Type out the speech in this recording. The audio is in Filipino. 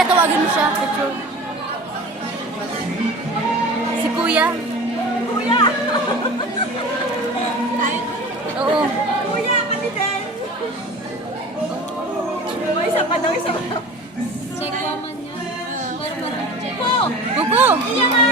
Wida, tawagin mo siya. Picture. Si Kuya. Kuya! Oo. Kuya, kami din! Oh, isa pa daw, isa pa daw. Check woman niya. Po! Buko! Iya nga!